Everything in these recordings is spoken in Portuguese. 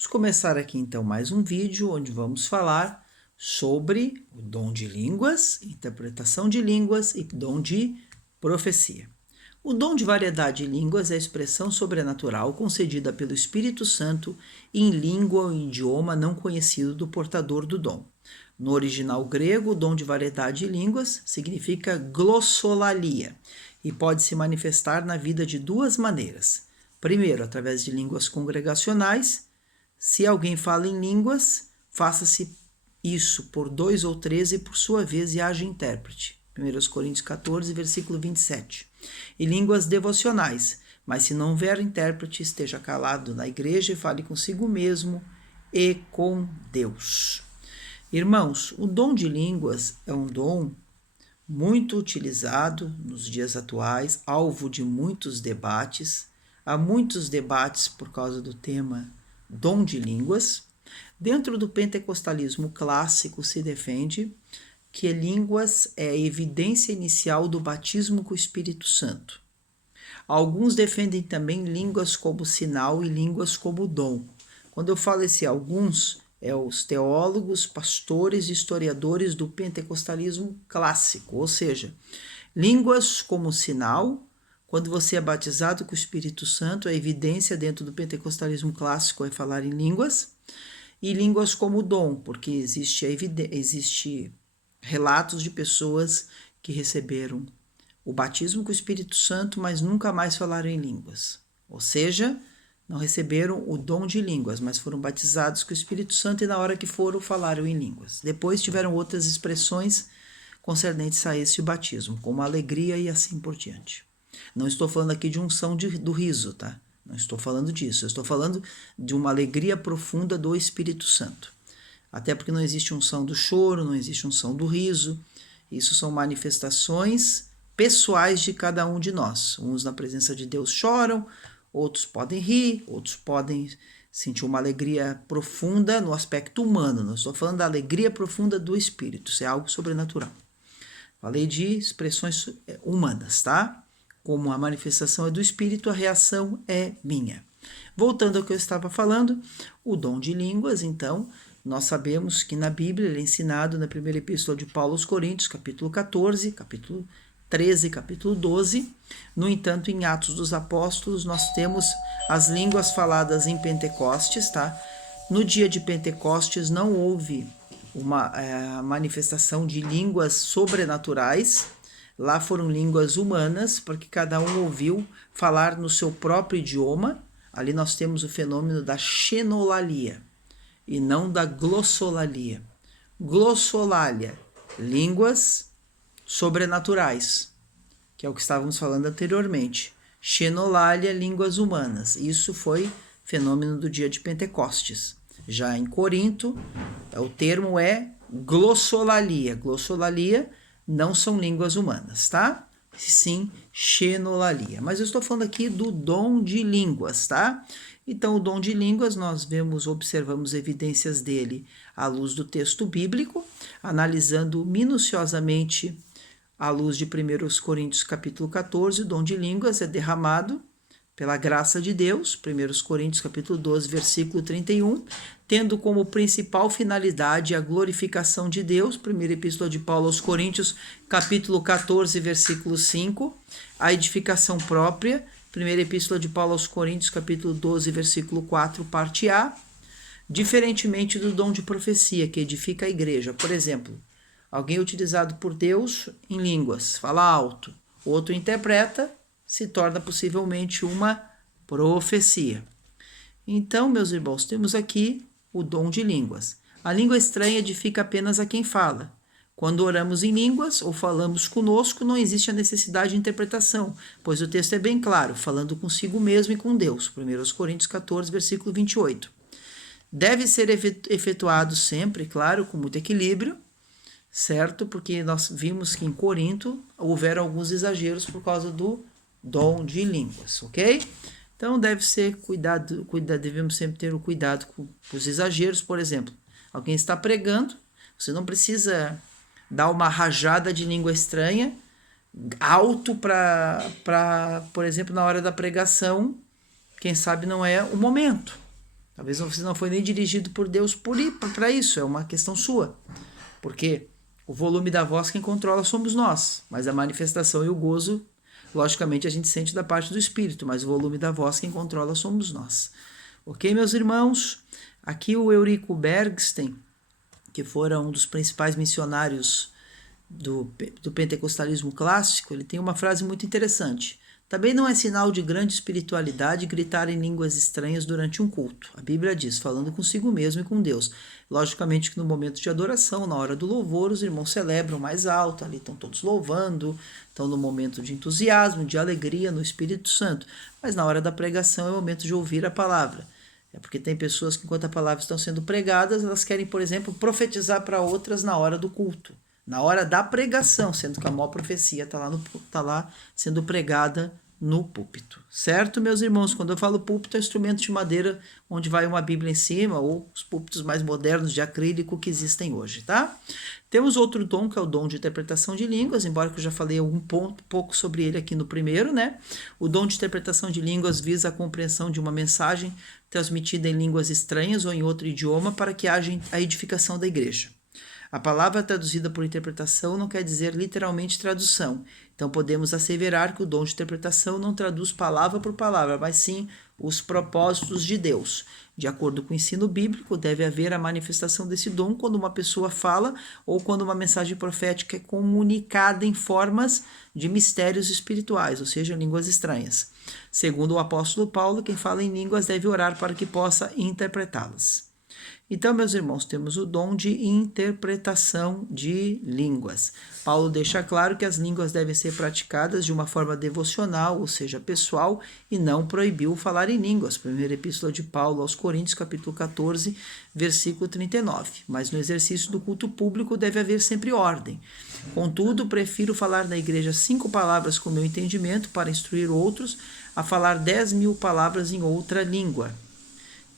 Vamos começar aqui então mais um vídeo onde vamos falar sobre o dom de línguas, interpretação de línguas e dom de profecia. O dom de variedade de línguas é a expressão sobrenatural concedida pelo Espírito Santo em língua ou idioma não conhecido do portador do dom. No original grego, o dom de variedade de línguas significa glossolalia e pode se manifestar na vida de duas maneiras. Primeiro, através de línguas congregacionais. Se alguém fala em línguas, faça-se isso por 2 ou 3 e por sua vez e haja intérprete. 1 Coríntios 14, versículo 27. E línguas devocionais, mas se não houver intérprete, esteja calado na igreja e fale consigo mesmo e com Deus. Irmãos, o dom de línguas é um dom muito utilizado nos dias atuais, alvo de muitos debates. Há muitos debates por causa do tema dom de línguas. Dentro do pentecostalismo clássico se defende que línguas é a evidência inicial do batismo com o Espírito Santo. Alguns defendem também línguas como sinal e línguas como dom. Quando eu falo esse alguns, é os teólogos, pastores e historiadores do pentecostalismo clássico, ou seja, línguas como sinal. Quando você é batizado com o Espírito Santo, a evidência dentro do pentecostalismo clássico é falar em línguas, e línguas como dom, porque existe relatos de pessoas que receberam o batismo com o Espírito Santo, mas nunca mais falaram em línguas. Ou seja, não receberam o dom de línguas, mas foram batizados com o Espírito Santo e na hora que foram, falaram em línguas. Depois tiveram outras expressões concernentes a esse batismo, como alegria e assim por diante. Não estou falando aqui de unção do riso, tá? Não estou falando disso. Eu estou falando de uma alegria profunda do Espírito Santo. Até porque não existe unção do choro, não existe unção do riso. Isso são manifestações pessoais de cada um de nós. Uns na presença de Deus choram, outros podem rir, outros podem sentir uma alegria profunda no aspecto humano. Não estou falando da alegria profunda do Espírito. Isso é algo sobrenatural. Falei de expressões humanas, tá? Como a manifestação é do Espírito, a reação é minha. Voltando ao que eu estava falando, o dom de línguas, então, nós sabemos que na Bíblia ele é ensinado na primeira epístola de Paulo aos Coríntios, capítulo 14, capítulo 13, capítulo 12. No entanto, em Atos dos Apóstolos, nós temos as línguas faladas em Pentecostes, tá? No dia de Pentecostes não houve uma manifestação de línguas sobrenaturais. Lá foram línguas humanas, porque cada um ouviu falar no seu próprio idioma. Ali nós temos o fenômeno da xenolalia e não da glossolalia. Glossolalia, línguas sobrenaturais, que é o que estávamos falando anteriormente. Xenolalia, línguas humanas. Isso foi fenômeno do dia de Pentecostes. Já em Corinto, o termo é glossolalia. Glossolalia não são línguas humanas, tá? Sim, xenolalia. Mas eu estou falando aqui do dom de línguas, tá? Então, o dom de línguas, nós observamos evidências dele à luz do texto bíblico, analisando minuciosamente à luz de 1 Coríntios capítulo 14, o dom de línguas é derramado pela graça de Deus, 1 Coríntios capítulo 12, versículo 31, tendo como principal finalidade a glorificação de Deus, primeira epístola de Paulo aos Coríntios, capítulo 14, versículo 5, a edificação própria, primeira epístola de Paulo aos Coríntios, capítulo 12, versículo 4, parte A, diferentemente do dom de profecia, que edifica a igreja. Por exemplo, alguém utilizado por Deus em línguas, fala alto, outro interpreta, se torna possivelmente uma profecia. Então, meus irmãos, temos aqui o dom de línguas. A língua estranha edifica apenas a quem fala. Quando oramos em línguas ou falamos conosco, não existe a necessidade de interpretação, pois o texto é bem claro, falando consigo mesmo e com Deus. 1 Coríntios 14, versículo 28. Deve ser efetuado sempre, claro, com muito equilíbrio, certo? Porque nós vimos que em Corinto houveram alguns exageros por causa do dom de línguas, ok? Então deve ser devemos sempre ter o cuidado com os exageros. Por exemplo, alguém está pregando, você não precisa dar uma rajada de língua estranha alto para, por exemplo, na hora da pregação, quem sabe não é o momento. Talvez você não foi nem dirigido por Deus para isso, é uma questão sua. Porque o volume da voz quem controla somos nós, mas a manifestação e o gozo, logicamente, a gente sente da parte do Espírito, mas o volume da voz quem controla somos nós. Ok, meus irmãos? Aqui o Eurico Bergsten, que fora um dos principais missionários do pentecostalismo clássico, ele tem uma frase muito interessante. Também não é sinal de grande espiritualidade gritar em línguas estranhas durante um culto. A Bíblia diz, falando consigo mesmo e com Deus. Logicamente que no momento de adoração, na hora do louvor, os irmãos celebram mais alto, ali estão todos louvando, estão no momento de entusiasmo, de alegria no Espírito Santo. Mas na hora da pregação é o momento de ouvir a palavra. É porque tem pessoas que, enquanto a palavra está sendo pregadas, elas querem, por exemplo, profetizar para outras na hora do culto. Na hora da pregação, sendo que a maior profecia está lá sendo pregada no púlpito. Certo, meus irmãos? Quando eu falo púlpito, é instrumento de madeira onde vai uma Bíblia em cima, ou os púlpitos mais modernos de acrílico que existem hoje, tá? Temos outro dom, que é o dom de interpretação de línguas, embora que eu já falei pouco sobre ele aqui no primeiro, né? O dom de interpretação de línguas visa a compreensão de uma mensagem transmitida em línguas estranhas ou em outro idioma para que haja a edificação da igreja. A palavra traduzida por interpretação não quer dizer literalmente tradução. Então podemos asseverar que o dom de interpretação não traduz palavra por palavra, mas sim os propósitos de Deus. De acordo com o ensino bíblico, deve haver a manifestação desse dom quando uma pessoa fala ou quando uma mensagem profética é comunicada em formas de mistérios espirituais, ou seja, línguas estranhas. Segundo o apóstolo Paulo, quem fala em línguas deve orar para que possa interpretá-las. Então, meus irmãos, temos o dom de interpretação de línguas. Paulo deixa claro que as línguas devem ser praticadas de uma forma devocional, ou seja, pessoal, e não proibiu falar em línguas. Primeira epístola de Paulo aos Coríntios, capítulo 14, versículo 39. Mas no exercício do culto público deve haver sempre ordem. Contudo, prefiro falar na igreja 5 palavras com meu entendimento para instruir outros a falar 10.000 palavras em outra língua.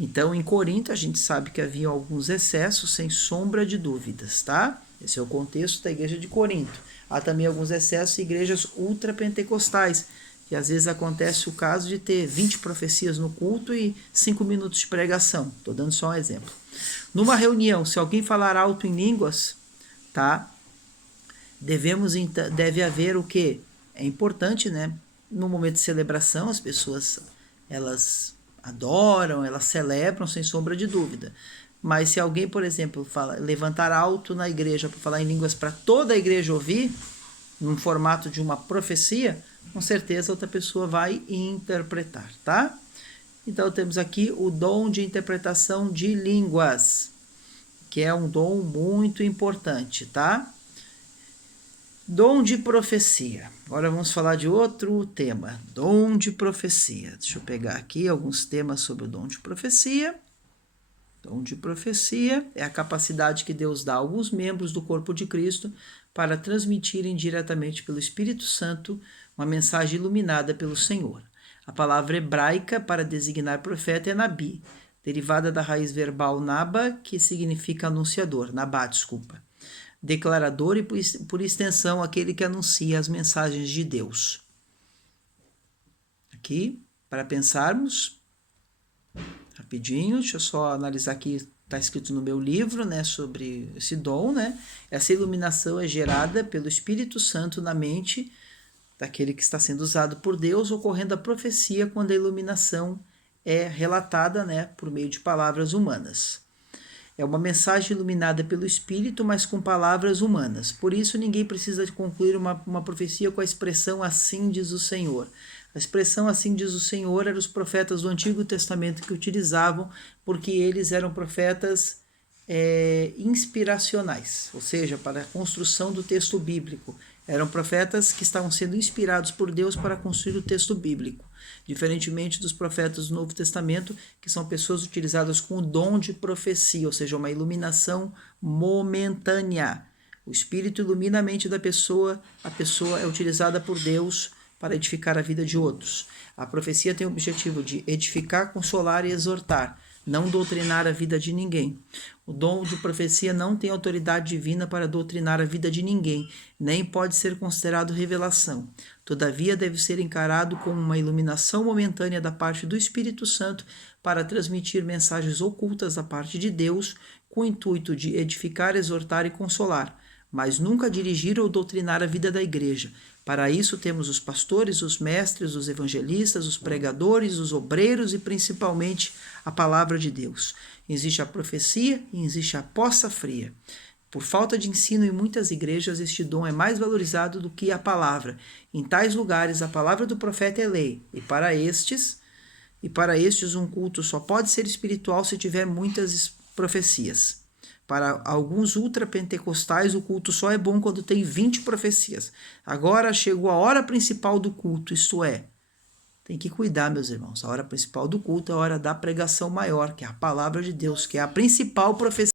Então, em Corinto, a gente sabe que havia alguns excessos, sem sombra de dúvidas, tá? Esse é o contexto da igreja de Corinto. Há também alguns excessos em igrejas ultrapentecostais, que às vezes acontece o caso de ter 20 profecias no culto e 5 minutos de pregação. Estou dando só um exemplo. Numa reunião, se alguém falar alto em línguas, tá? Deve haver o quê? É importante, né? No momento de celebração, as pessoas, elas adoram, elas celebram sem sombra de dúvida. Mas se alguém, por exemplo, levantar alto na igreja para falar em línguas para toda a igreja ouvir, num formato de uma profecia, com certeza outra pessoa vai interpretar, tá? Então temos aqui o dom de interpretação de línguas, que é um dom muito importante, tá? Dom de profecia. Agora vamos falar de outro tema. Dom de profecia. Deixa eu pegar aqui alguns temas sobre o dom de profecia. Dom de profecia é a capacidade que Deus dá a alguns membros do corpo de Cristo para transmitirem diretamente pelo Espírito Santo uma mensagem iluminada pelo Senhor. A palavra hebraica para designar profeta é nabi, derivada da raiz verbal naba, que significa anunciador, nabá, desculpa. Declarador e, por extensão, aquele que anuncia as mensagens de Deus. Aqui, para pensarmos, rapidinho, deixa eu só analisar aqui, está escrito no meu livro, né, sobre esse dom, né? Essa iluminação é gerada pelo Espírito Santo na mente daquele que está sendo usado por Deus, ocorrendo a profecia quando a iluminação é relatada, né, por meio de palavras humanas. É uma mensagem iluminada pelo Espírito, mas com palavras humanas. Por isso, ninguém precisa de concluir uma profecia com a expressão assim diz o Senhor. A expressão assim diz o Senhor eram os profetas do Antigo Testamento que utilizavam, porque eles eram profetas inspiracionais, ou seja, para a construção do texto bíblico. Eram profetas que estavam sendo inspirados por Deus para construir o texto bíblico, diferentemente dos profetas do Novo Testamento, que são pessoas utilizadas com o dom de profecia, ou seja, uma iluminação momentânea. O Espírito ilumina a mente da pessoa, a pessoa é utilizada por Deus para edificar a vida de outros. A profecia tem o objetivo de edificar, consolar e exortar, não doutrinar a vida de ninguém. O dom de profecia não tem autoridade divina para doutrinar a vida de ninguém, nem pode ser considerado revelação. Todavia, deve ser encarado como uma iluminação momentânea da parte do Espírito Santo para transmitir mensagens ocultas da parte de Deus, com o intuito de edificar, exortar e consolar, mas nunca dirigir ou doutrinar a vida da igreja. Para isso temos os pastores, os mestres, os evangelistas, os pregadores, os obreiros e principalmente a palavra de Deus. Existe a profecia e existe a poça fria. Por falta de ensino em muitas igrejas, este dom é mais valorizado do que a palavra. Em tais lugares, a palavra do profeta é lei, e para estes um culto só pode ser espiritual se tiver muitas profecias. Para alguns ultrapentecostais, o culto só é bom quando tem 20 profecias. Agora chegou a hora principal do culto, isto é, tem que cuidar, meus irmãos. A hora principal do culto é a hora da pregação maior, que é a palavra de Deus, que é a principal profecia.